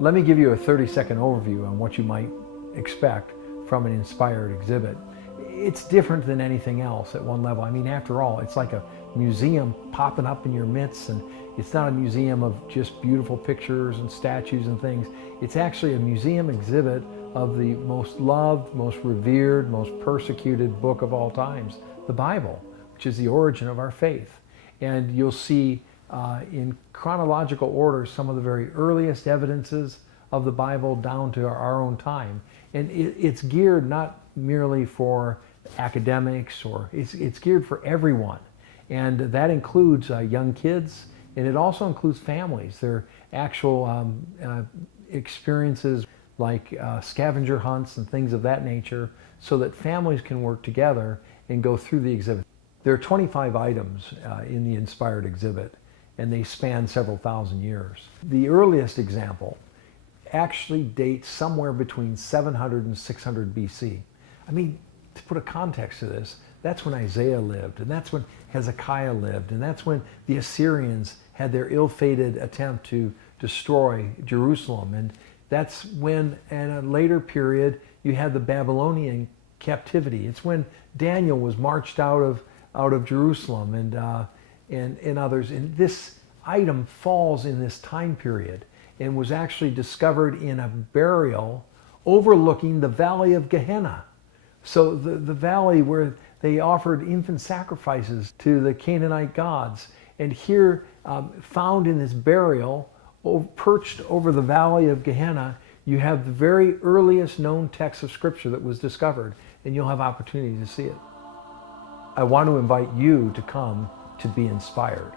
Let me give you a 30-second overview on what you might expect from an inspired exhibit. It's different than anything else at one level. I mean, after all, it's like a museum popping up in your midst, and it's not a museum of just beautiful pictures and statues and things. It's actually a museum exhibit of the most loved, most revered, most persecuted book of all times, the Bible, which is the origin of our faith. And you'll see in chronological order some of the very earliest evidences of the Bible down to our own time. And it's geared not merely for academics, or it's geared for everyone. And that includes young kids, and it also includes families. There are actual experiences like scavenger hunts and things of that nature, so that families can work together and go through the exhibit. There are 25 items in the inspired exhibit, and they span several thousand years. The earliest example actually dates somewhere between 700 and 600 BC. I mean, to put a context to this, that's when Isaiah lived, and that's when Hezekiah lived, and that's when the Assyrians had their ill-fated attempt to destroy Jerusalem. And that's when, in a later period, you had the Babylonian captivity. It's when Daniel was marched out of Jerusalem, and others. And this item falls in this time period and was actually discovered in a burial overlooking the valley of Gehenna. So the valley where they offered infant sacrifices to the Canaanite gods. And here, found in this burial, perched over the valley of Gehenna, you have the very earliest known text of Scripture that was discovered, and you'll have opportunity to see it. I want to invite you to come to be inspired.